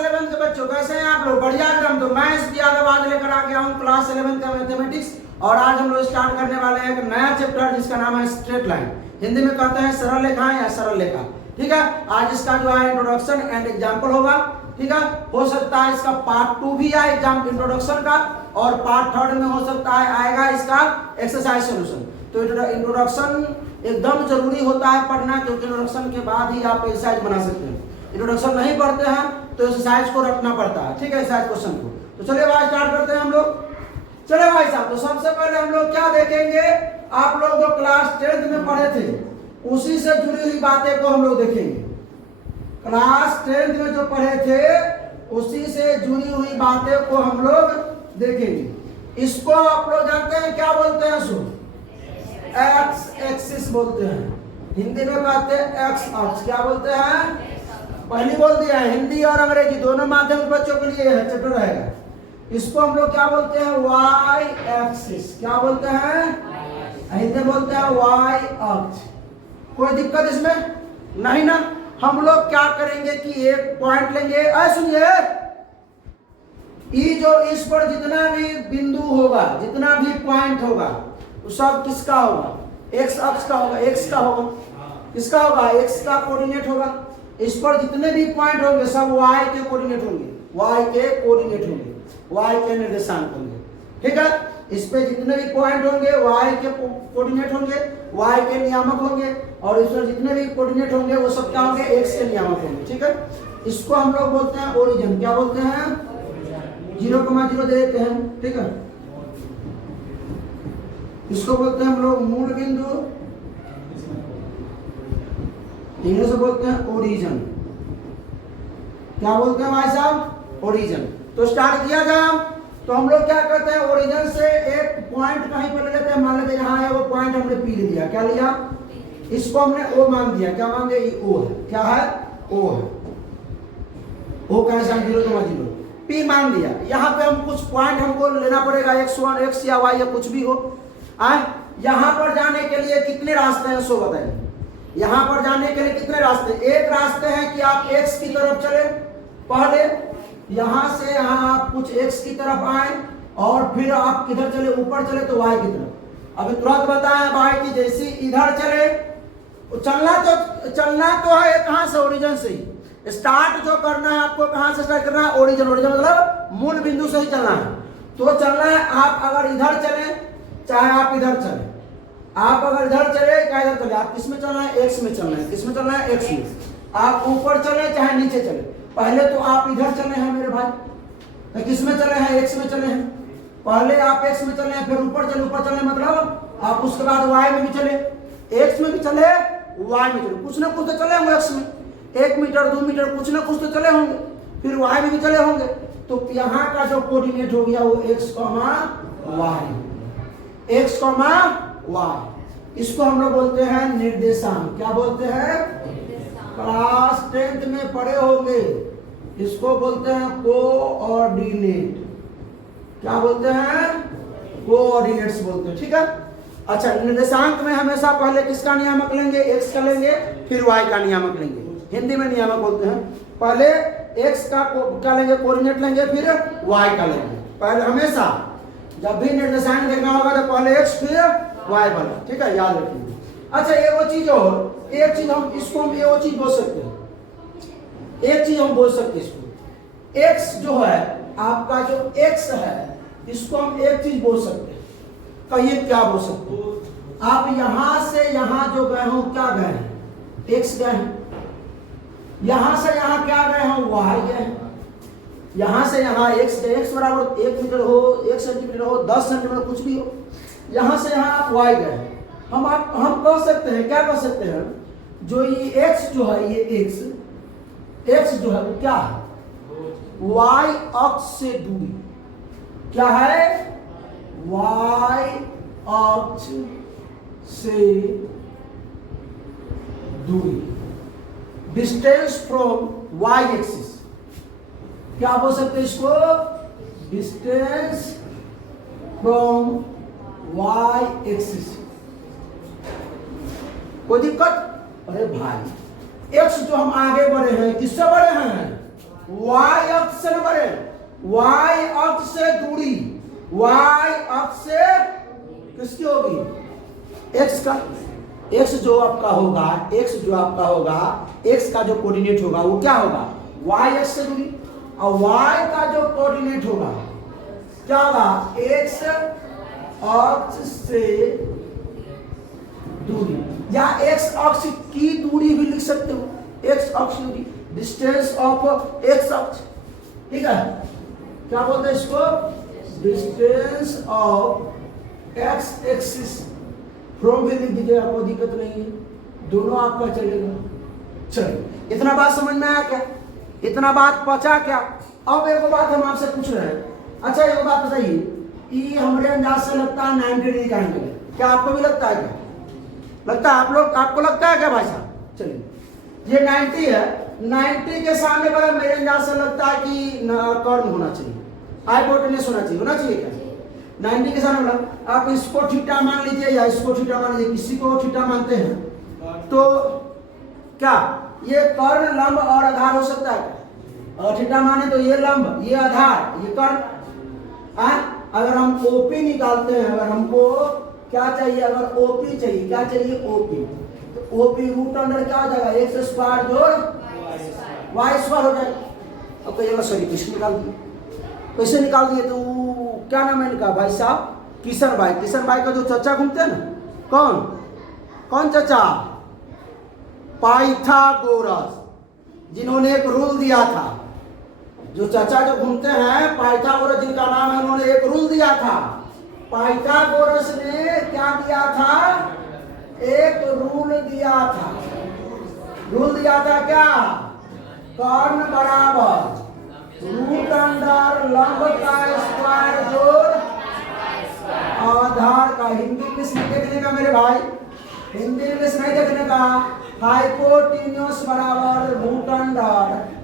11 के बच्चों कैसे हैं आप लोग? बढ़िया एकदम। तो मैं इस यादव आज लेकर आ गया हूँ क्लास 11 का मैथमेटिक्स। और आज हम लोग स्टार्ट करने वाले हैं एक नया चैप्टर जिसका नाम है स्ट्रेट लाइन। हिंदी में कहते हैं सरल रेखाएं या सरल रेखा। ठीक है, आज इसका जो है इंट्रोडक्शन एंड एग्जाम्पल होगा। ठीक है, हो सकता है इसका पार्ट 2 भी आए एग्जाम इंट्रोडक्शन का, और पार्ट 3 में हो सकता है आएगा इसका एक्सरसाइज सॉल्यूशन। तो इंट्रोडक्शन एकदम जरूरी होता है पढ़ना, क्योंकि इंट्रोडक्शन के बाद ही आप एक्सरसाइज बना सकते हैं। इंट्रोडक्शन नहीं पढ़ते हैं तो एक्सरसाइज को रखना पड़ता है। ठीक है, एक्सरसाइज क्वेश्चन को। तो चलिए भाई स्टार्ट करते हैं हम लोग। चले भाई साहब, तो सबसे पहले हम लोग क्या देखेंगे? आप लोग जो क्लास 10th में पढ़े थे उसी से जुड़ी हुई बातें को हम लोग देखेंगे। क्लास 10th में जो पढ़े थे उसी से जुड़ी हुई बातें को हम लोग देखेंगे। इसको आप लोग जानते हैं क्या बोलते हैं? सो एक्स एक्सिस बोलते हैं। हिंदी में कहते हैं एक्स अक्ष। क्या बोलते हैं? पहली बोल दिया है, हिंदी और अंग्रेजी दोनों माध्यम के बच्चों के लिए है चैप्टर रहेगा। इसको हम लोग क्या बोलते हैं? Y axis. क्या बोलते हैं? हिंदी बोलते हैं वाई अक्ष। कोई दिक्कत इसमें नहीं ना? हम लोग क्या करेंगे कि एक पॉइंट लेंगे। सुनिए, ये जो इस पर जितना भी बिंदु होगा, जितना भी पॉइंट होगा, वो सब किसका होगा? एक्स अक्ष का होगा। एक्स का होगा, किसका होगा? एक्स का कोऑर्डिनेट होगा। इस पर जितने भी पॉइंट होंगे सब वाई के कोऑर्डिनेट होंगे। वाई के कोऑर्डिनेट होंगे, वाई के निर्देशांक होंगे। ठीक है, इस पे जितने भी पॉइंट होंगे वाई के कोऑर्डिनेट होंगे, वाई के नियामक होंगे, और इस पर जितने भी कोऑर्डिनेट होंगे वो सब क्या होंगे? एक्स के नियामक होंगे। ठीक है, इसको हम लोग बोलते हैं ओरिजिन। क्या बोलते हैं? 0,0 दे देते हैं। ठीक है, इसको बोलते हैं हम लोग मूल बिंदु, इंग्लिश से बोलते हैं ओरिजिन। क्या बोलते हैं भाई साहब? ओरिजिन। तो स्टार्ट किया जाए। तो हम लोग क्या करते हैं? ओरिजिन से एक पॉइंट कहीं पर ले लेते हैं। मान लेते हैं यहाँ है वो पॉइंट, हमने पी लिया। क्या लिया? इसको हमने ओ मान दिया। क्या मान दिया? ये ओ है। क्या है? ओ है। ओ कैसे? 0,0 पी मान दिया। यहाँ पे हम कुछ पॉइंट हमको लेना पड़ेगा, x1 x या y या कुछ भी हो। यहाँ पर जाने के लिए कितने रास्ते हैं सो बताइए। यहाँ पर जाने के लिए कितने रास्ते? एक रास्ते हैं कि आप x की तरफ चले, पहले यहाँ से यहाँ आप कुछ x की तरफ आए, और फिर आप किधर चले? ऊपर चले तो y की तरफ। अभी तुरंत बताया भाई कि जैसे इधर चले, चलना तो है कहाँ से? ओरिजिन से ही। स्टार्ट जो करना है आपको कहाँ से स्टार्ट करना है? ओरिजिन। ओरिजिन मतलब मूल बिंदु से ही चलना है। तो चलना है, आप अगर इधर चले चाहे आप इधर चले, आप अगर इधर चले चाहे इधर चले, आप किस में चलना है? एक्स में चलना है। किस में चलना है? एक्स में। आप ऊपर चले चाहे नीचे चले, पहले तो आप इधर चले हैं मेरे भाई, तो किस में चले हैं? एक्स में चले हैं। पहले आप एक्स में चले हैं, फिर ऊपर चले। ऊपर चले मतलब आप उसके बाद वाई में भी चले, एक्स में भी चले, वाई में चले। कुछ ना कुछ तो चले होंगे एक्स में, 1 मीटर 2 मीटर कुछ ना कुछ तो चले होंगे, फिर वाई में भी चले होंगे। तो यहाँ का जो कोऑर्डिनेट हो गया वो x, y, x, y। इसको हम लोग बोलते हैं निर्देशांक। क्या बोलते हैं? क्लास 10th में पढ़े होंगे, इसको बोलते हैं कोऑर्डिनेट। क्या बोलते हैं? कोऑर्डिनेट्स बोलते हैं। ठीक है, अच्छा, निर्देशांक में हमेशा पहले किसका नियामक लेंगे? x का लेंगे, फिर y का नियामक लेंगे। हिंदी में नियामक बोलते हैं। पहले x का क्या लेंगे? कोऑर्डिनेट लेंगे, फिर y का लेंगे। पहले हमेशा जब भी निर्देशांक देखना होगा तो पहले x फिर y बना। ठीक है, याद रखिए। अच्छा, ये वो चीज और एक चीज हम इसको हम ये वो चीज बोल सकते हैं। एक चीज हम बोल सकते हैं इसको, x जो है आपका, जो x है इसको हम एक चीज बोल सकते हैं। कहिए क्या बोल सकते हैं? आप यहां से यहां जो गए हो क्या गए हैं? x गए हैं। यहां से यहां क्या गए हो? y गए हैं। यहां से यहां x गए, x बराबर 1 मीटर हो, 1 सेंटीमीटर हो, 10 सेंटीमीटर कुछ भी हो। यहां से यहां आप y गए। हम कह सकते हैं, क्या कह सकते हैं? जो ये x जो है, ये x जो है वो क्या है? y अक्ष से दूरी। क्या है? y अक्ष से दूरी, डिस्टेंस फ्रॉम y एक्सिस। क्या बोल सकते हैं इसको? Distance from y axis. कोई दिक्कत? अरे भाई, x जो हम आगे बढ़े हैं किससे बढ़े हैं? वाई अक्ष से न बढ़े, वाई अक्ष से दूरी, वाई अक्ष से किसकी होगी, एक्स का। एक्स जो आपका होगा, एक्स जो आपका होगा, एक्स का जो कोऑर्डिनेट होगा वो क्या होगा, वाई एक्स से दूरी। और वाई का जो कोऑर्डिनेट होगा क्या होगा, एक्स अक्ष से दूरी, या एक्स अक्ष की दूरी भी लिख सकते हो, एक्स अक्ष दूरी, डिस्टेंस ऑफ एक्स अक्ष, ठीक है। क्या बोलते हैं इसको, distance of x axis. From भी लिख दीजिए, आपको दिक्कत नहीं है, दोनों आपका चलेगा। चलिए, इतना बात समझ में आया क्या, इतना बात पचा क्या। अब एक बात हम आपसे पूछ रहे हैं, अच्छा एक बात बताइए, ये हमारे अंदाज से लगता है 90 डिग्री का एंगल है, क्या आपको भी लगता है, क्या लगता है आप लोग, आपको लगता है क्या भाई साहब। चलिए, ये 90 है, 90 के सामने पर मेरे अंदाज से लगता है कि कर्व होना चाहिए, हाइपोटेन्यूस होना चाहिए क्या, 90 के सामने वाला। आप इसको थीटा मान लीजिए या इसको थीटा मान लीजिए, किसी को थीटा मानते हैं तो क्या ये कर्ण, लंब और आधार हो सकता है, और थीटा माने तो ये लंब, ये आधार, ये कर्ण। अगर हम ओपी निकालते हैं, अगर हमको क्या चाहिए, अगर ओपी चाहिए, क्या चाहिए, ओपी, तो ओपी रूट अंडर क्या हो जाएगा, एक्स स्क्वायर जोड़ वाई स्क्वायर हो जाएगा। अब कहिएगा सॉरी कैसे निकाल दिए, कैसे निकाल दिए, तो क्या नाम है इनका भाई साहब, किशन भाई। किशन भाई का जो चचा घूमते हैं ना, कौन कौन चचा, पाइथागोरस, जिन्होंने एक रूल दिया था, जो चचा जो घूमते हैं पाइथागोरस, जिनका नाम है, उन्होंने एक रूल दिया था। पाइथागोरस ने क्या दिया था, एक रूल दिया था। रूल दिया था क्या, कर्ण बराबर रूट अंडर लंब का स्क्वायर जोड़ आधार का। हिंदी इंग्लिश नहीं देखने का मेरे भाई, हिंदी इंग्लिश नहीं देखने का। हाइपोटेन्यूस बराबर रूट अंडर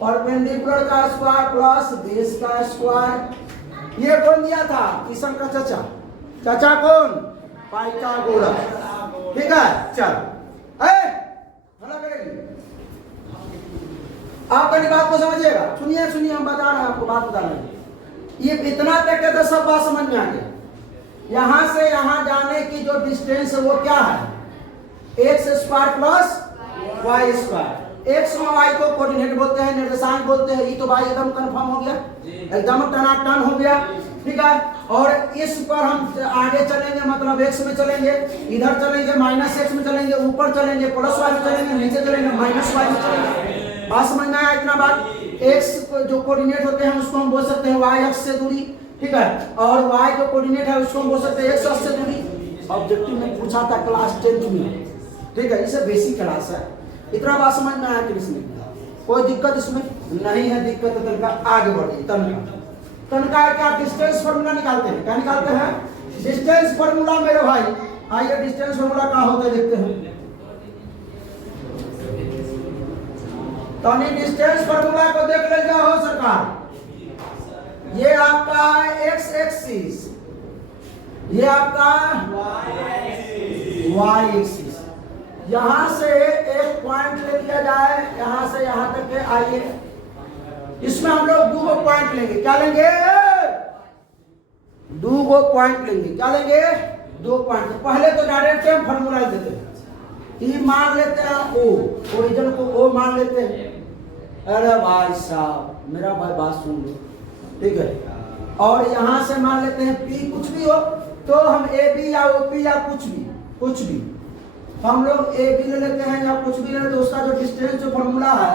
परपेंडिकुलर का स्क्वायर प्लस बेस का स्क्वायर। ये कौन दिया था, किशन का चचा। चचा कौन, पाइथागोरस, ठीक है। चल आप मेरी बात को समझिएगा, सुनिए सुनिए, हम बता रहे हैं आपको, बात बता रहे हैं। ये इतना तक के तो सब बात समझ में आ गया। यहां से यहां जाने की जो डिस्टेंस है वो क्या है, X square plus Y square. X और वाई को कोऑर्डिनेट बोलते हैं, निर्देशांक बोलते हैं। ये तो भाई एकदम कंफर्म हो गया, एकदम टनाटन हो गया, ठीक है। और इस पर हम आगे चलेंगे, मतलब एक्स में चलेंगे, इधर चलेंगे माइनस एक्स में चलेंगे, ऊपर चलेंगे प्लस वाई में चलेंगे, नीचे चलेंगे माइनस वाई में चलेंगे। बात समझ में आया इतना बात। एक्स जो कोऑर्डिनेट होते हैं उसको हम बोल सकते हैं वाई अक्ष से दूरी, ठीक है। और वाई जो कोऑर्डिनेट है उसको हम बोल सकते हैं एक्स अक्ष से दूरी। ऑब्जेक्टिव में पूछा था क्लास 10th में, ठीक है। इसे बेसिक क्लास है, इतना बात समझ में आया कि इसमें कोई दिक्कत इसमें नहीं है। दिक्कत है तनका आगे बढ़िए। तनका क्या डिस्टेंस फार्मूला निकालते हैं, क्या निकालते हैं, डिस्टेंस फार्मूला मेरे भाई। आइए डिस्टेंस फार्मूला क्या होता है देखते हैं। तो डिस्टेंस फार्मूला को देख लेगा हो सरकार। ये आपका एक्स एक्सिस, ये आपका वाई एक्सिस। यहां से एक पॉइंट ले लिया जाए, यहां से यहां तक के। आइए इसमें हम लोग दो पॉइंट लेंगे, क्या लेंगे, दो पॉइंट लेंगे, क्या लेंगे, दो पॉइंट। पहले तो डायरेक्ट हम फार्मूला देते हैं, ई मान लेते हैं ओ, ओरिजिन को ओ मान लेते हैं। अरे भाई साहब मेरा भाई बात सुन लो, ठीक है। और यहां से मान लेते हैं पी, कुछ भी हो तो हम ए बी या ओ पी या कुछ भी हम लोग ए बी ले लेते हैं या कुछ भी ले लेते हैं। उसका जो डिस्टेंस जो फॉर्मूला है,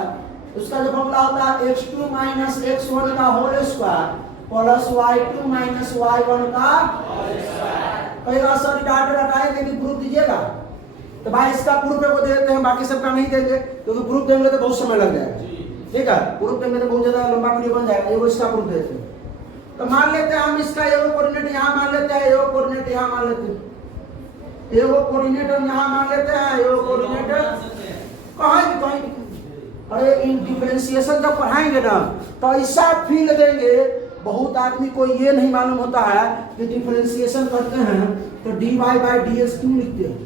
उसका जो फॉर्मूला होता है x2 माइनस x1 का whole square plus y2 minus y1 का होल स्क्वायर। कई बार सर डाटा हटाएंगे भी प्रूफ दीजिएगा, तो भाई इसका प्रूफ को देते हैं, बाकी सबका नहीं देंगे, क्योंकि प्रूफ देंगे तो बहुत समय लग जाएगा, ठीक है। प्रूफ देंगे तो बहुत ज्यादा लंबा वीडियो बन जाएगा। ये इसका प्रूफ देते हैं, तो मान लेते हैं हम इसका एगो कोऑर्डिनेट यहाँ मान लेते हैं, एगो कोऑर्डिनेट यहाँ मान लेते हैं, एगो कोऑर्डिनेट हम यहाँ मान लेते हैं, एगो कोऑर्डिनेट कहीं भी। अरे इन डिफरेंशिएशन जब पढ़ाएंगे ना तो ऐसा फील देंगे। बहुत आदमी को ये नहीं मालूम होता है कि डिफरेंशिएशन करते हैं तो dy बाई dx क्यों लिखते हैं,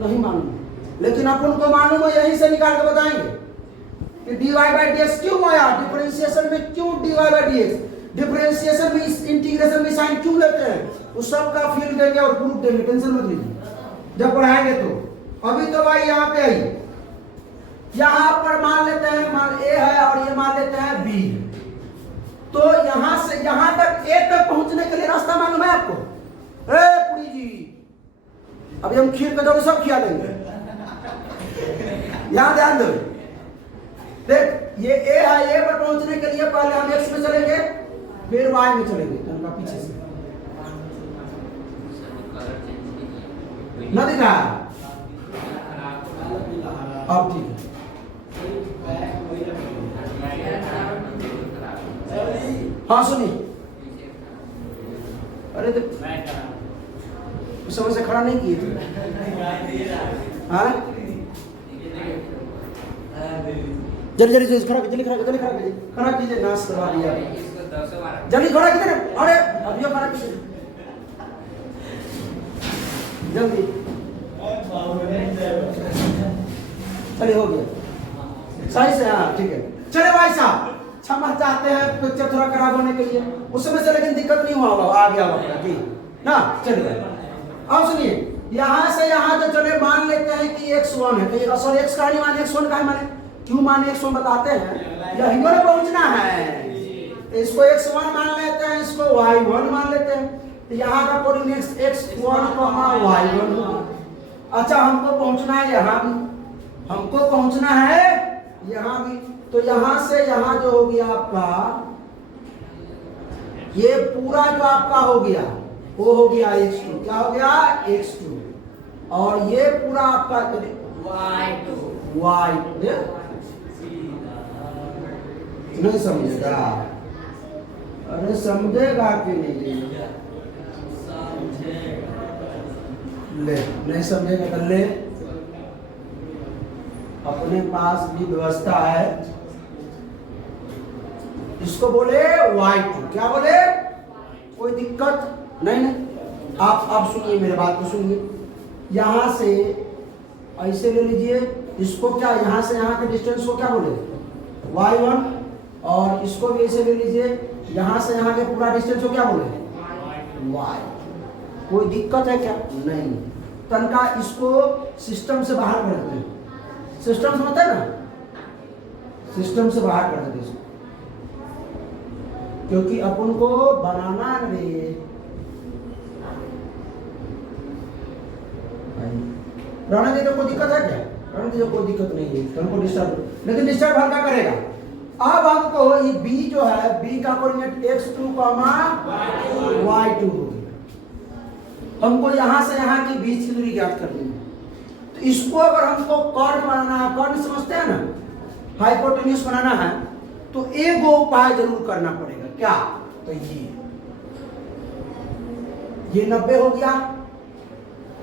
नहीं मालूम। लेकिन अपन को मालूम है, यहीं से निकाल के बताएंगे, कि dy बाई dx क्यों आया, डिफरेंशिएशन में क्यों dy बाई dx, डिफरेंशिएशन में इंटीग्रेशन में साइन क्यों लेते हैं, उस सब का फील्ड देंगे और प्रूफ देंगे, टेंशन मत लीजिए जब पढ़ाएंगे तो। अभी तो भाई यहाँ पे आई, यहाँ पर मान लेते हैं मान a है और ये मान लेते हैं b, तो यहां से यहां तक a तक पहुंचने के लिए रास्ता मालूम है आपको? पुरी जी अभी हम खीर का दौड़ सब खिला देंगे, यहां ध्यान दो। देख ये a है, a पर पहुंचने के लिए पहले हम x में चलेंगे फिर y में चलेंगे, उनका पीछे से न दिखा। अब ठीक है, हाँ सुनिए, अरे तो उस समय से खड़ा नहीं किए थे, हाँ जल्दी जल्दी जल्दी खड़ा कीजिए, खड़ा कीजिए, नाश करवा दिया, जल्दी खड़ा कीजिए, अरे अभी खड़ा कीजिए जल्दी, चलिए हो गया सही से, हाँ ठीक है। चले भाई साहब, क्षमा चाहते हैं पिक्चर थोड़ा खराब होने के लिए, उस समय से लेकिन दिक्कत नहीं हुआ होगा, आ गया होगा ठीक ना। चलिए अब सुनिए, यहाँ से यहाँ जो चले मान लेते हैं कि x1 है, तो सॉरी x का नहीं माने, x1 का है माने, क्यों माने x1 बताते हैं, यही पर पहुंचना है, इसको x1 मान लेते हैं, इसको y1 मान लेते हैं, तो यहाँ का कोऑर्डिनेट्स x1, y1। अच्छा हमको पहुंचना है यहाँ भी, हमको पहुंचना है यहाँ भी, तो यहां से यहां जो हो गया आपका, ये पूरा जो आपका हो गया वो हो गया x2, क्या हो गया x2, और ये पूरा आपका y2 नहीं समझेगा, अरे समझेगा कि नहीं, ले नहीं समझेगा तो ले, अपने पास भी व्यवस्था है, इसको बोले y2, क्या बोले, कोई दिक्कत नहीं। आप सुनिए मेरे बात को सुनिए, यहां से ऐसे ले लीजिए, इसको क्या यहां से यहां के डिस्टेंस को क्या बोले y1, और इसको भी ऐसे ले लीजिए, यहां से यहां के पूरा डिस्टेंस को क्या बोले y। कोई दिक्कत है क्या? नहीं। तनका इसको सिस्टम से बाहर कर देते हैं, सिस्टम समझते हैं ना, सिस्टम से बाहर कर देते हैं, क्योंकि अपन को बनाना नहीं, रहने दे तो कोई दिक्कत है क्या? रहने दे कोई दिक्कत नहीं है, तुमको डिस्टर्ब, लेकिन डिस्टर्ब हल्का करेगा। अब हमको ये b जो है, b का कोऑर्डिनेट x2, y2 हो गया, हमको यहां से यहां की बीच की दूरी ज्ञात करनी है। तो इसको अगर हमको कर्ण बनाना है, कर्ण समझते हैं ना, हाइपोटेन्यूज बनाना है, तो एक उपाय जरूर करना पड़ेगा, क्या? तो ये 90 हो गया,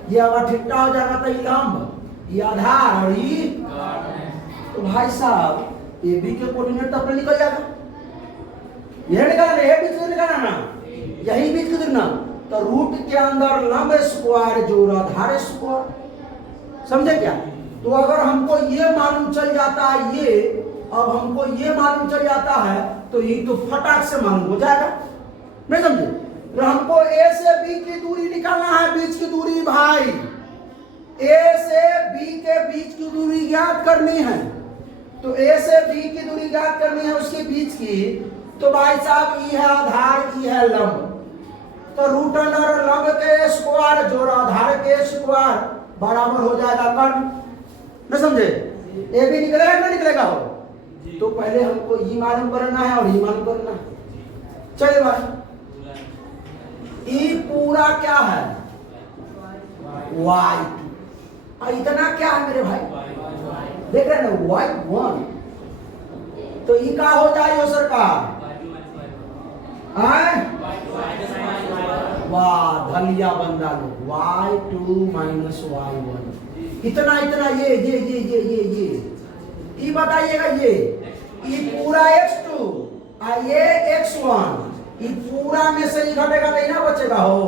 ये अगर ठिट्टा हो जाएगा तो लंब, ये आधार, और ये तो भाई साहब ये बी के कोऑर्डिनेट तो अपने निकल जाएगा, यह निकालना, यह बीच में निकालना ना, यही बीच की दूरी, तो रूट के अंदर लंब स्क्वायर जोड़ आधार स्क्वायर, समझे क्या? तो अगर हमको ये मालूम चल जाता है, ये अब हमको ये मालूम चल जाता है, तो ये तो फटाक से मालूम हो जाएगा, नहीं समझे? तो हमको ए से बी की दूरी निकालना है, बीच की दूरी भाई, ए से बी के बीच की दूरी ज्ञात करनी है, तो ए से बी की दूरी ज्ञात करनी है उसके बीच की, तो भाई साहब ई है आधार, ई है लंब, तो रूट अंडर लंब के स्क्वायर जोड़ आधार के स्क्वायर बराबर हो जाएगा कर्ण, नहीं समझे? ए भी निकलेगा ना निकलेगा हो, तो पहले हमको ये मालूम करना है और ये मालूम करना है। चलिए भाई, ये पूरा क्या है y, और इतना क्या है मेरे भाई, देख रहे हैं ना y1, तो ये क्या हो जाए सरकार, वाह धलिया बंदा लो, y2 माइनस y1, इतना इतना ये बताइएगा, ये पूरा x2 और ये x1, ये पूरा में से ही घटेगा नहीं ना, बचेगा हो,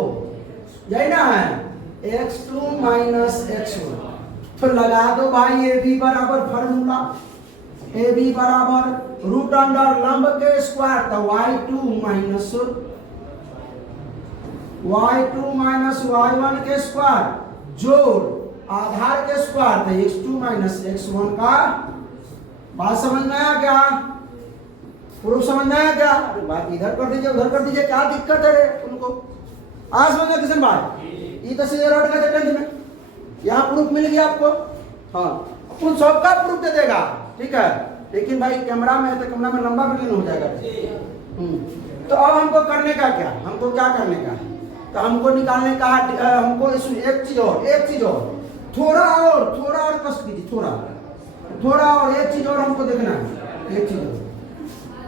यही ना है x2 माइनस x1, तो लगा दो भाई ये भी बराबर फार्मूला, ए बी बराबर रूट अंडर लंब के स्क्वायर, तो y2 माइनस y1 के स्क्वायर जोड़ आधार के स्क्वायर, तो x2 माइनस x1 का। बात समझ में आया क्या? प्रूफ समझ में आया क्या? बात इधर कर दीजिए उधर कर दीजिए, क्या दिक्कत है रे तुमको? आज समझ में किशन भाई ये तो सीधे रोड का टेंथ में यहाँ प्रूफ मिल गया आपको। हाँ अपन सबका प्रूफ दे देगा, ठीक है, लेकिन भाई कैमरा में है तो कैमरा में लंबा वीडियो हो जाएगा। तो अब हमको करने का क्या, हमको क्या करने का है? तो हमको निकालने का हमको एक चीज और थोड़ा और कष्ट कीजिए, थोड़ा और एक चीज और हमको देखना है, एक चीज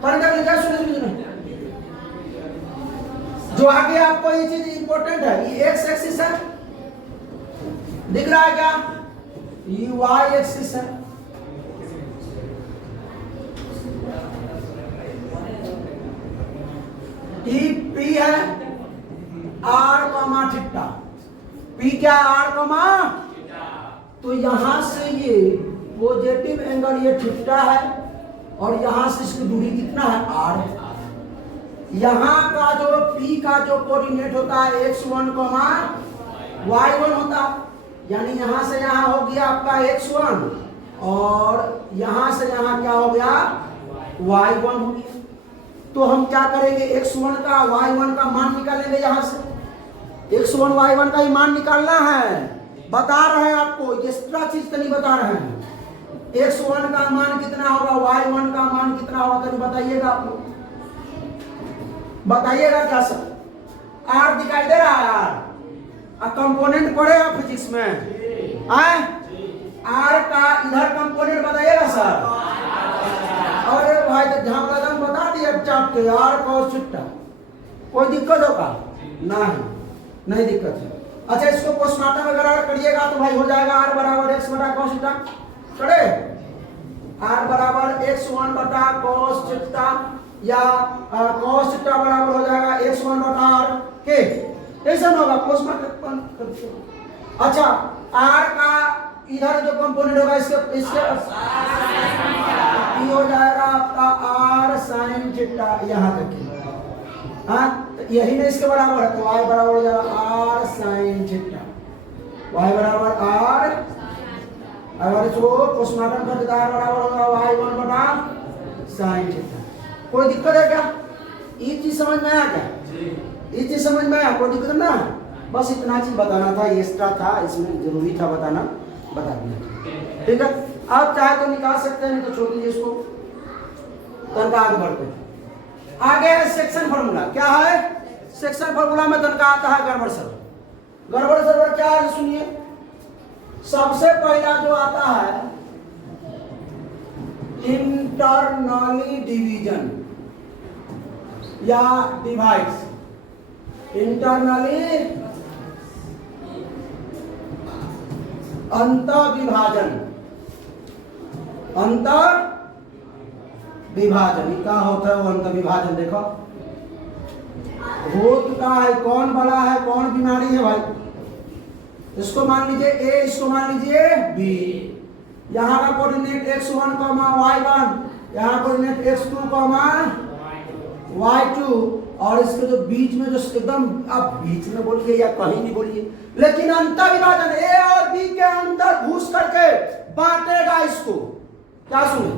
और क्या सुनिए। जो आगे आपको ये चीज इंपॉर्टेंट है, ये एक्स एक्सिस है, दिख रहा है क्या? ये वाई एक्सिस है, टी पी है, आर कॉमा थीटा, पी क्या आर कॉमा, तो यहां से ये पॉजिटिव एंगल ये थीटा है और यहां से इसकी दूरी कितना है आर। यहां का जो P का जो कोऑर्डिनेट होता है x1, y1 होता है, यानी यहां से यहां हो गया आपका x1 और यहां से यहां क्या हो गया y1 हो गया। तो हम क्या करेंगे, x1 का y1 का मान निकालेंगे। यहां से x1 y1 का ही मान निकालना है, बता रहे हैं आपको, एक्स्ट्रा चीज तो नहीं बता रहे हैं। x1 का मान कितना होगा, y1 का मान कितना होगा, तो बताइएगा आप लोग, बताइएगा क्या सर? आर दिखाई दे रहा है, आर कंपोनेंट पढ़े आप फिजिक्स में आए, आर का इधर कंपोनेंट बताइएगा सर। अरे भाई तो जहां बता दिया चाप के आर cos थीटा, कोई दिक्कत होगा? नहीं दिक्कत है। अच्छा इसको पोस्टमार्टम अगर करिएगा तो भाई हो जाएगा आर बराबर x बटा cos थीटा, करे आर बराबर x1 बटा cos थीटा या cos थीटा बराबर हो जाएगा x1 बटा r के, ऐसा होगा पोस्टमार्टम। अच्छा r का इधर जो कंपोनेंट होगा इसके हो जाएगा आपका r sin थीटा, यहां तक हाँ, तो यही नहीं इसके बराबर है, तो y बराबर हो जाएगा r sin थीटा, y बराबर r, अगर इसको पोस्टमार्टम कर देता है बराबर होगा y1 बटा sin थीटा। कोई दिक्कत है क्या? ये चीज समझ में आया क्या? ये चीज समझ में आया, कोई दिक्कत ना? बस इतना चीज बताना था, एक्स्ट्रा था, इसमें जरूरी था बताना, बता दिया, ठीक है। आप चाहे तो निकाल सकते हैं, नहीं तो छोड़ दीजिए इसको, तनका आगे बढ़ते हैं। आगे है सेक्शन फार्मूला। क्या है सेक्शन फार्मूला में? तनका आता है गड़बड़ सर क्या है सुनिए। सबसे पहला जो आता है इंटरनली डिवीजन या डिवाइड्स, इंटरनली अंतर विभाजन क्या होता है? वो अंतर विभाजन देखो होत का है, कौन बड़ा है, कौन बीमारी है भाई? इसको मान लीजिए ए, इसको मान लीजिए बी, यहाँ का कोऑर्डिनेट x1, y1, यहाँ कोऑर्डिनेट x2, y2, और इसके जो बीच में जो एकदम, आप बीच में बोलिए या कहीं नहीं बोलिए, लेकिन अंतर विभाजन ए और बी के अंदर घुस करके बांटेगा इसको। क्या सुने,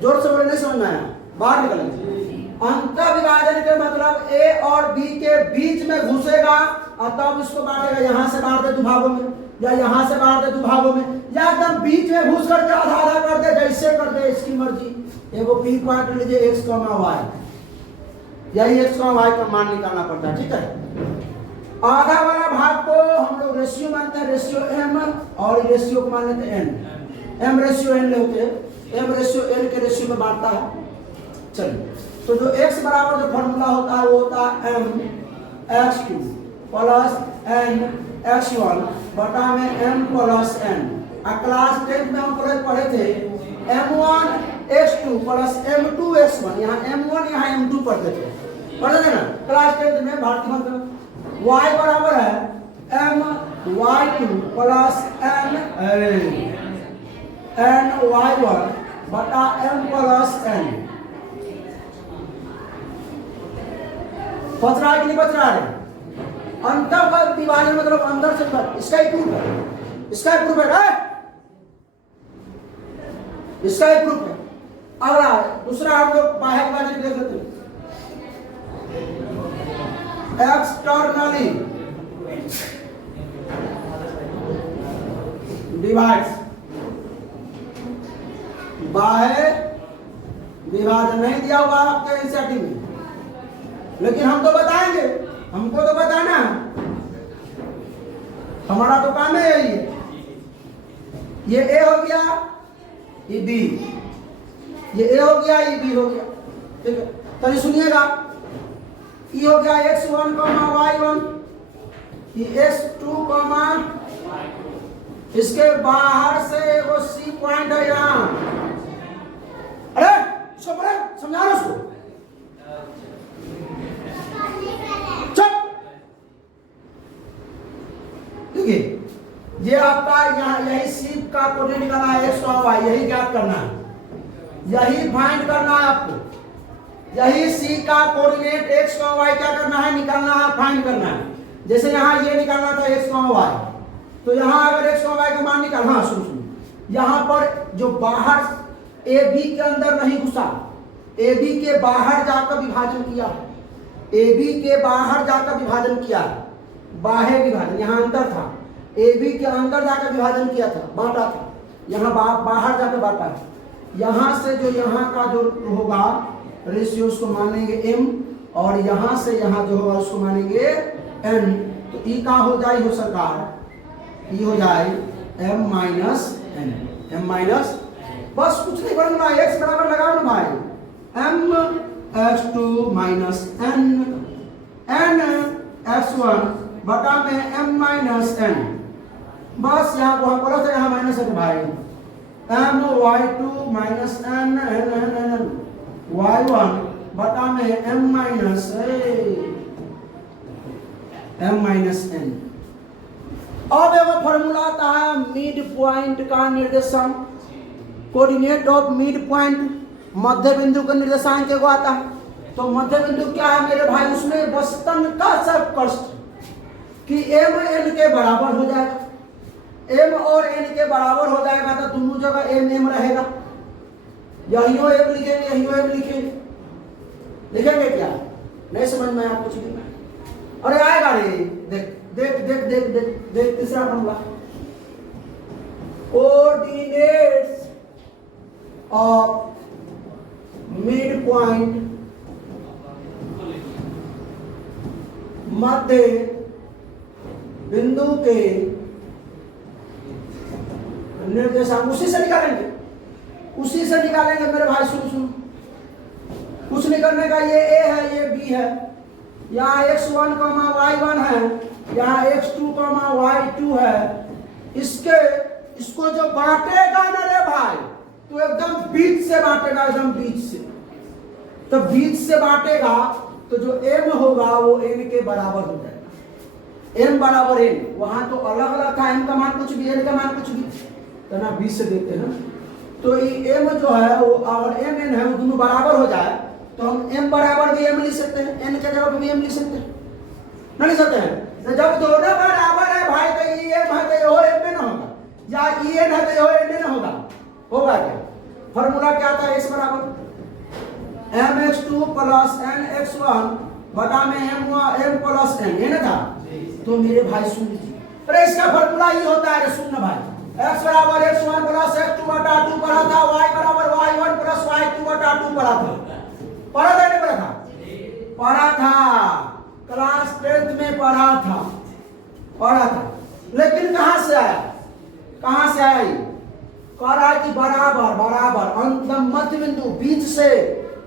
जोर से बोले, नहीं समझ में आया, बाहर निकलेंगे। अंतर विभाजन के मतलब ए और बी के बीच में घुसेगा और तब इसको बांटेगा। यहां से बांट दे दो भागों में, या यहां से बांट दे दो भागों में, या एकदम बीच में घुस करके आधा आधा कर दे, जैसे कर दे इसकी मर्जी। एगो पी बांट लीजिए x, y, यही x, y का मान निकालना पड़ता है, ठीक है। आधा वाला भाग को हम लोग रेशियो मानते हैं, रेशियो m, और रेशियो को मान लेते हैं n, m रेशियो n लेते हैं, m रेशियो n के रेशियो में बांटता है। चलिए, तो जो x बराबर जो फॉर्मूला होता है वो होता है m x2 plus n x1 बटा में m प्लस n। क्लास 10 में हम पढ़े थे m1 x2 plus m2 x1, यहाँ m1 यहाँ m2 पढ़ते थे, पढ़े थे ना क्लास 10 में भारतीय मंत्र। y बराबर है m y2 plus n y1 बटा m प्लस n। बच रहा है कि नहीं बच रहा है? अंतर का विभाजन मतलब अंदर से बाहर। इसका ही प्रूफ है, इसका ही प्रूफ है, इसका ही प्रूफ है। अगला दूसरा हम लोग बाह्य विभाजन देख लेते हैं। एक्सटर्नली डिवाइड्स, बाह्य विभाजन नहीं दिया हुआ आपके एनसीईआरटी में, लेकिन हम तो बताएंगे, हमको तो बताना है, हमारा तो काम है यही है। ये ए हो गया, ये बी, ये ए हो गया, ये बी हो गया, ठीक है। तो सुनिएगा, ई हो गया x1, y1, ये x2, इसके बाहर से वो सी पॉइंट है यहां। अरे समझा रहा उसको, देखिए ये आपका यहाँ यही सी का कोऑर्डिनेट निकालना है, x और y, यही ज्ञात करना है, यही फाइंड करना है आपको। यही सी का कोऑर्डिनेट x और y क्या करना है, निकालना है, फाइंड करना है। जैसे यहाँ ये निकालना था x और y, तो यहाँ अगर x और y का मान निकाल, हाँ सुन, यहाँ पर जो बाहर ए बी के अंदर नहीं घुसा, ए बी के बाहर जाकर विभाजन किया, ए बी के बाहर जाकर विभाजन किया, बाह्य विभाजन, यहाँ अंतर था, ए बी के अंदर जाकर विभाजन किया था, बांटा था, यहाँ बाहर जाकर बांटा है। यहाँ से जो यहाँ का जो होगा रेशियो उसको मानेंगे m, और यहाँ से यहाँ जो होगा उसको मानेंगे n। तो ई का हो जाए हो सरकार, ई हो जाए m minus n, m minus, बस कुछ नहीं बनना, x बराबर लगाओ ना भाई, m x2 minus n, n x1 बटा में m माइनस n, बस यहाँ वहां प्लस है, यहाँ माइनस है भाई, m y2 minus n n y1 बटा में m माइनस n। अब एक फॉर्मूला आता है मिड पॉइंट का निर्देशन, कोऑर्डिनेट ऑफ मिड पॉइंट, मध्य बिंदु का निर्देशांक एगो आता है। तो मध्य बिंदु क्या है मेरे भाई, उसमें वस्तन का सब कष्ट कि m n के बराबर हो जाएगा, m और n के बराबर हो जाएगा, तो दोनों जगह m m रहेगा, यही m लिखेंगे, यही m लिखेंगे, लिखेंगे क्या, नहीं समझ में आया कुछ भी? अरे आएगा रे, देख देख देख देख देख देख तीसरा formula, coordinates of mid point, मध्य बिंदु के निर्देशांक, उसी से निकालेंगे, उसी से निकालेंगे मेरे भाई। सुन सुन, कुछ नहीं करने का, ये a है, ये b है, यहाँ x1, y1 है, यहाँ x2, y2 है, इसको जो बांटेगा ना रे भाई, तो एकदम बीच से बांटेगा, एकदम बीच से। तो बीच से बांटेगा तो जो m होगा वो n के बराबर हो जाएगा, m बराबर n। वहां तो अलग अलग था, m का मान कुछ भी, n का मान कुछ भी, तो ना बीच से देते हैं। तो ये m जो है वो और m n है, वो दोनों बराबर हो जाए तो हम m बराबर भी m लिख सकते हैं, n के जगह पे भी m लिख सकते हैं, नहीं लिख सकते हैं? तो जब दोनों बराबर है भाई, तो ये m है तो ये m n होगा, या ये n है तो ये n होगा, होगा क्या? फॉर्मूला क्या था, x बराबर mx2 प्लस nx1 बटा में m प्लस n, ये ना था। तो मेरे भाई सुन लीजिए, अरे इसका फॉर्मूला ये होता है, सुन ना भाई, x बराबर x1 प्लस x2 बटा 2 पढ़ा था, y बराबर y1 प्लस y2 बटा 2 पढ़ा था, पढ़ा था नहीं पढ़ा था? पढ़ा था, क्लास 10th में पढ़ा था, पढ़ा था। लेकिन कहां से आया, कहां से आया ये? कह रहा है कि बराबर बराबर अंतम मध्य बिंदु बीच से,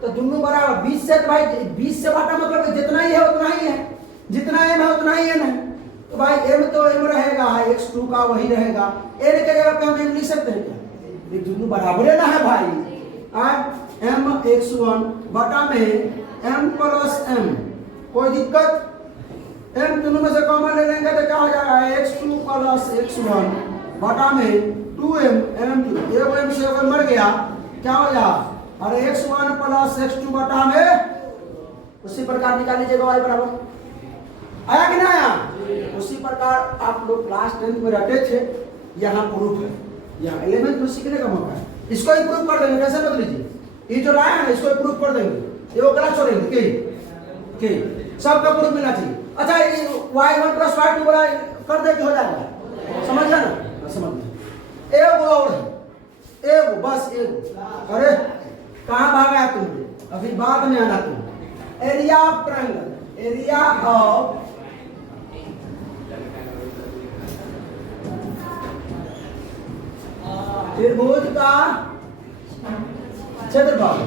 तो दोनों बराबर, बीच से तो भाई बीच से बांटा मतलब जितना ही है उतना ही है, जितना m है उतना ही n है। तो भाई m तो m रहेगा, x2 का वही रहेगा, n के जगह पे हम m लिख सकते हैं क्या? ये दोनों बराबर है ना है भाई। m x1 बटा में m प्लस m, कोई दिक्कत? m दोनों में से कॉमन ले लेंगे तो क्या हो जाएगा, x2 प्लस x1 बटा में 2m m2, एक m से अगर मर गया क्या हो जाएगा? अरे x1 प्लस x2 बटा में उसी प्रकार निकाल लीजिएगा y बराबर। आया कि नहीं आया? उसी प्रकार आप लोग क्लास 10 में रटे थे, यहाँ प्रूफ है, यहाँ 11th में सीखने का मौका है। इसको ही प्रूफ कर देंगे, कैसे मत लीजिए, ये जो लाया है इसको ही प्रूफ कर देंगे, ये वो गलत छोड़ेंगे कि सबका प्रूफ मिलना चाहिए। अच्छा ये y1 प्लस y2 बोला कर दे कि हो जाएगा, समझ गया ना? समझ गया। एगो और है, एगो बस एगो। अरे कहाँ भागा है तुम? अभी बाद में आना तुम। Area of triangle, area of त्रिभुज का क्षेत्रफल।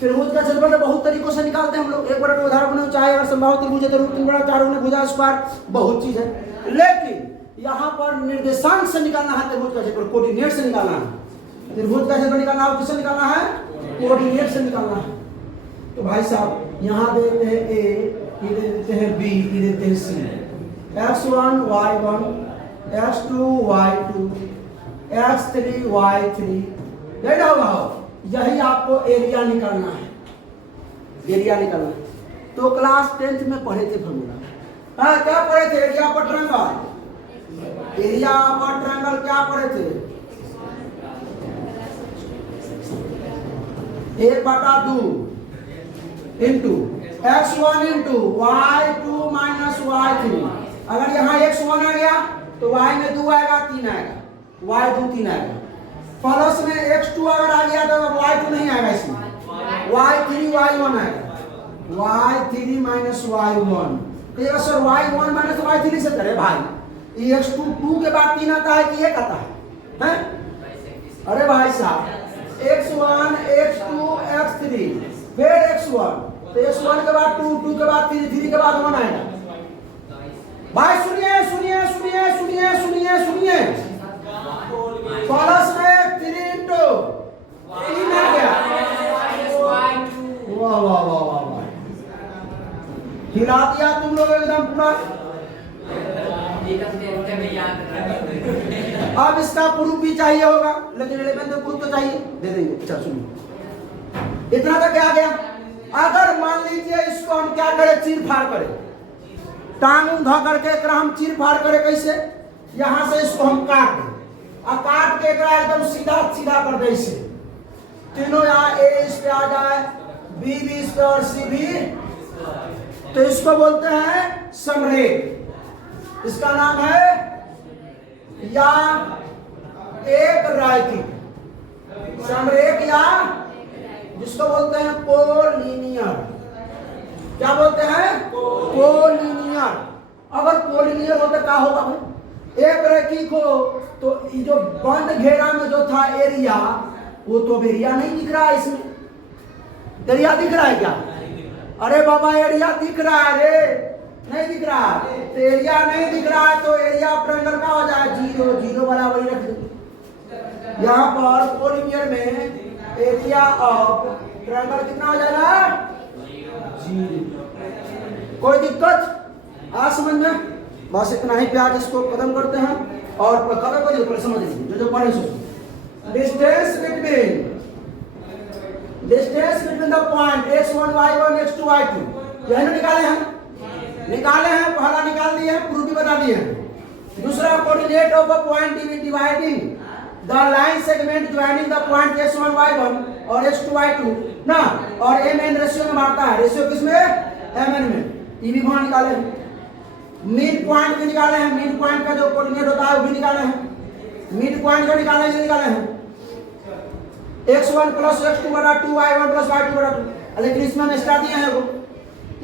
त्रिभुज का क्षेत्रफल बहुत तरीकों से निकालते हैं हम लोग। एक बड़ा उदाहरण बने, चाहे अगर संभाव त्रिभुज है तो रूट 3 बड़ा 4 गुना भुजा स्क्वायर, बहुत चीज है। लेकिन यहाँ पर निर्देशांक से निकालना है त्रिभुज का क्षेत्रफल, कोऑर्डिनेट से निकालना है। त्रिभुज का क्षेत्रफल निकालना है, किससे निकालना है? कोऑर्डिनेट से निकालना है। तो भाई साहब यहाँ देते हैं ए, ये देते हैं बी, ये देते हैं सी। x1 y1, x2 y2, x3 y3, यही ना होगा? यही आपको एरिया निकालना है, एरिया निकालना है। तो क्लास 10th में पढ़े थे फॉर्मूला। हाँ क्या पढ़े थे? एरिया पर ट्रायंगल, एरिया पर ट्रायंगल क्या पढ़े थे? 1/2 into x1 into y2 minus y3। अगर यहाँ x1 आ गया तो y में 2 आएगा, 3 आएगा, y2 3 आएगा। प्लस में x2 अगर आ गया तो y2 नहीं आएगा, इसमें y3 y1 आएगा, y3 माइनस y1। तो सर y1 माइनस y3 से करे भाई, ये x2 2 के बाद 3 आता है कि 1 आता है, हैं? अरे भाई साहब x1 x2 x3 फिर x1, तो x1 के बाद 2, 2 के बाद 3, 3 के बाद 1 आएगा। भाई सुनिए सुनिए सुनिए सुनिए सुनिए सुनिए, प्लस में 3 इंटू 3 आ गया। वाह वाह वाह वाह वाह, हिला दिया तुम लोग एकदम पूरा। अब इसका प्रूफ भी चाहिए होगा, लेकिन 11th में प्रूफ तो चाहिए, दे देंगे। चल सुनिए, इतना तक क्या गया? अगर मान लीजिए इसको हम क्या करें, चीर फाड़ करें, टांग उधा करके हम चीर फाड़ करें, कैसे? यहां से इसको हम काट दें, और काट के एकदम सीधा सीधा कर दे इसे, तीनों यहाँ ए इस पे आ जाए, बी भी इस पे और सी भी, तो इसको बोलते हैं समरेख। इसका नाम है या एक रैखिक समरेख, या जिसको बोलते हैं कोलिनियर। क्या बोलते हैं? कोलिनियर। अगर कोलिनियर हो तो क्या होगा भाई? एक रैखिक हो तो ये जो बंद घेरा में जो था एरिया, वो तो एरिया नहीं दिख रहा है इसमें। एरिया दिख रहा है क्या? अरे बाबा एरिया दिख रहा है रे, नहीं दिख रहा। तो एरिया नहीं दिख रहा है तो एरिया ऑफ ट्रायंगल का हो जाए 0, 0 बराबर ही रख दो। यहाँ पर कोलिनियर में एरिया ऑफ ट्रायंगल कितना हो जाएगा? 0। कोई दिक्कत आ समझ में? बस इतना ही पे आज इसको खत्म करते हैं और खत्म करिए, पहले समझ लीजिए जो पढ़े सो। Distance between the point x1 y1 x2 y2, यही निकाले हैं, पहला निकाल दिए हैं, प्रूफ भी बता दिए हैं। दूसरा coordinate of a point dividing the line segment joining the point x1 y1 और x2 y2 ना, और mn रेशियो में बांटता है। रेशियो किसमें? mn में। ये भी वहां निकाले हैं। मिड पॉइंट भी निकाले हैं, मिड पॉइंट का जो कोऑर्डिनेट होता है वो भी निकाले हैं। मिड पॉइंट जो निकाले हैं, ये निकाले हैं x1 प्लस x2 बटा 2 y1 प्लस y2 बटा 2। लेकिन इसमें हम एक्स्ट्रा दिए हैं वो,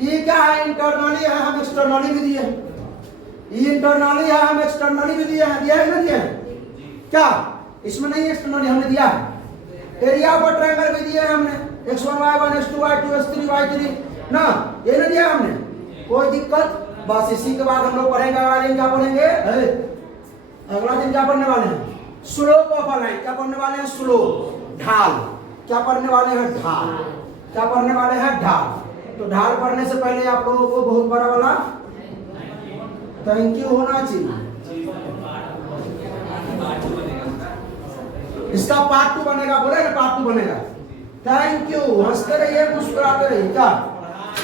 ये क्या है? इंटरनली है, हम एक्सटर्नली भी दिए हैं। ये इंटरनली है, हम एक्सटर्नली भी दिए हैं। दिया है ना? दिया है क्या? इसमें नहीं एक्सटर्नली हमने दिया है। एरिया ऑफ ट्रायंगल भी दिया है हमने, x1 y1 x2 y2 x3 y3 ना, ये ना दिया हमने। कोई दिक्कत? बस इसी के बाद हम लोग पढ़ेंगे, अगला दिन क्या पढ़ेंगे? अगला दिन क्या पढ़ने वाले हैं? Slope of a line. क्या पढ़ने वाले हैं? स्लोप, ढाल। क्या पढ़ने वाले हैं? ढाल। क्या पढ़ने वाले हैं? ढाल। तो ढाल पढ़ने से पहले आप लोगों को बहुत बड़ा वाला थैंक यू होना चाहिए। इसका पार्ट 2 बनेगा, बोले ना पार्ट 2 बनेगा। थैंक यू, हंसते रहिए मुस्कुराते रहिए। क्या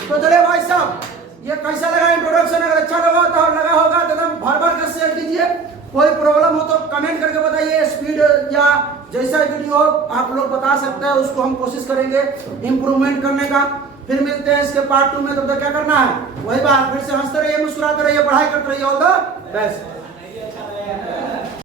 तो चले भाई साहब, ये कैसा लगा इंट्रोडक्शन? अगर अच्छा लगा तो लगा होगा तो एकदम भर भर कर शेयर कीजिए। कोई प्रॉब्लम हो तो कमेंट करके बताइए। स्पीड या जैसा वीडियो आप लोग बता सकते हैं, उसको हम कोशिश करेंगे इंप्रूवमेंट करने का। फिर मिलते हैं इसके पार्ट 2 में। तो क्या करना है, वही बात, फिर से हंसते रहिए मुस्कुराते रहिए, पढ़ाई करते रहिए। All the best.